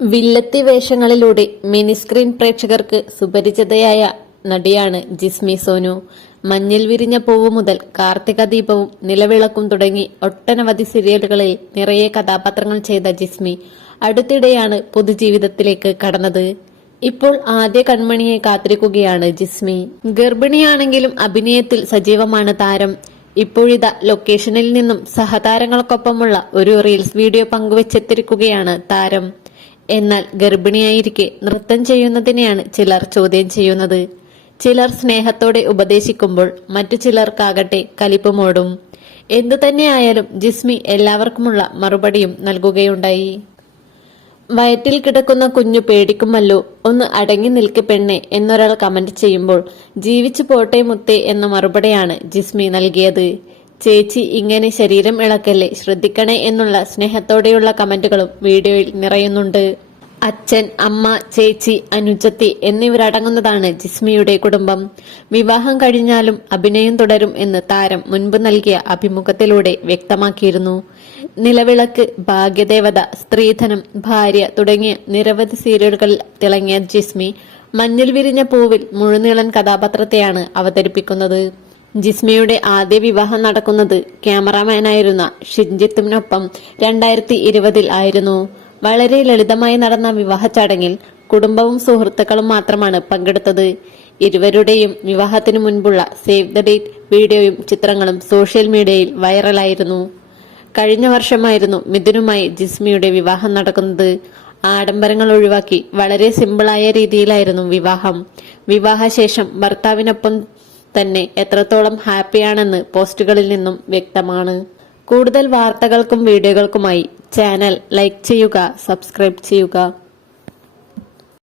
വില്ലത്തി വേഷങ്ങളിലൂടെ mini screen പ്രേക്ഷകർക്ക് സുപരിചിതയായ നടിയാണ് ജിസ്മി സോനു. മഞ്ഞിൽ വിരിഞ്ഞ പൂവ് മുതൽ കാർത്തിക ദീപവും നിലവിളക്കും തുടങ്ങി ഒട്ടനവധി സീരിയലുകളിൽ നിറയെ കഥാപാത്രങ്ങൾ ചെയ്ത ജിസ്മി അടുത്തിടെയാണ് പൊതുജീവിതത്തിലേക്ക് കടന്നത്. ഇപ്പോൾ ആദ്യ കൺമണിയെ കാത്തിരിക്കുകയാണ് ജിസ്മി. ഗർഭിണിയാണെങ്കിലും അഭിനയത്തിൽ സജീവമാണ് താരം. ഇപ്പോഴിതാ ലൊക്കേഷനിൽ നിന്നും സഹതാരങ്ങൾക്കൊപ്പമുള്ള ഒരു റീൽസ് വീഡിയോ പങ്കുവച്ചെത്തിരിക്കുകയാണ് താരം. എന്നാൽ ഗർഭിണിയായിരിക്കെ നൃത്തം ചെയ്യുന്നതിനെയാണ് ചിലർ ചോദ്യം ചെയ്യുന്നത്. ചിലർ സ്നേഹത്തോടെ ഉപദേശിക്കുമ്പോൾ മറ്റു ചിലർക്കാകട്ടെ കലിപ്പുമോടും എന്തു തന്നെയായാലും ജിസ്മി എല്ലാവർക്കുമുള്ള മറുപടിയും നൽകുകയുണ്ടായി. വയറ്റിൽ കിടക്കുന്ന കുഞ്ഞു പേടിക്കുമല്ലോ ഒന്ന് അടങ്ങി നിൽക്ക് പെണ്ണെ എന്നൊരാൾ കമന്റ് ചെയ്യുമ്പോൾ ജീവിച്ചു പോട്ടെ മുത്തേ എന്ന മറുപടിയാണ് ജിസ്മി നൽകിയത്. ചേച്ചി ഇങ്ങനെ ശരീരം ഇളക്കല്ലേ? ശ്രദ്ധിക്കണേ എന്നുള്ള സ്നേഹത്തോടെയുള്ള കമന്റുകളും വീഡിയോയിൽ നിറയുന്നുണ്ട്. അച്ഛൻ അമ്മ ചേച്ചി അനുജത്തി എന്നിവരടങ്ങുന്നതാണ് ജിസ്മിയുടെ കുടുംബം. വിവാഹം കഴിഞ്ഞാലും അഭിനയം തുടരും എന്ന് താരം മുൻപ് നൽകിയ അഭിമുഖത്തിലൂടെ വ്യക്തമാക്കിയിരുന്നു. നിലവിളക്ക് ഭാഗ്യദേവത സ്ത്രീധനം ഭാര്യ തുടങ്ങിയ നിരവധി സീരിയലുകളിൽ തിളങ്ങിയ ജിസ്മി മഞ്ഞിൽ വിരിഞ്ഞ പൂവിൽ മുഴുനീളൻ കഥാപാത്രത്തെയാണ് അവതരിപ്പിക്കുന്നത്. ജിസ്മയുടെ ആദ്യ വിവാഹം നടക്കുന്നത് ക്യാമറാമാനായിരുന്ന ഷിൻജിത്തിനൊപ്പം രണ്ടായിരത്തി ഇരുപതിൽ ആയിരുന്നു. വളരെ ലളിതമായി നടന്ന വിവാഹ ചടങ്ങിൽ കുടുംബവും സുഹൃത്തുക്കളും മാത്രമാണ് പങ്കെടുത്തത്. ഇരുവരുടെയും വിവാഹത്തിനു മുൻപുള്ള സേവ് ദ ഡേറ്റ് വീഡിയോയും ചിത്രങ്ങളും സോഷ്യൽ മീഡിയയിൽ വൈറലായിരുന്നു. കഴിഞ്ഞ വർഷമായിരുന്നു മിഥുനുമായി ജിസ്മിയുടെ വിവാഹം നടക്കുന്നത്. ആഡംബരങ്ങൾ ഒഴിവാക്കി വളരെ സിമ്പിളായ രീതിയിലായിരുന്നു വിവാഹം. വിവാഹശേഷം ഭർത്താവിനൊപ്പം തന്നെ എത്രത്തോളം ഹാപ്പിയാണെന്ന് പോസ്റ്റുകളിൽ നിന്നും വ്യക്തമാണ്. കൂടുതൽ വാർത്തകൾക്കും വീഡിയോകൾക്കുമായി ചാനൽ ലൈക്ക് ചെയ്യുക സബ്സ്ക്രൈബ് ചെയ്യുക.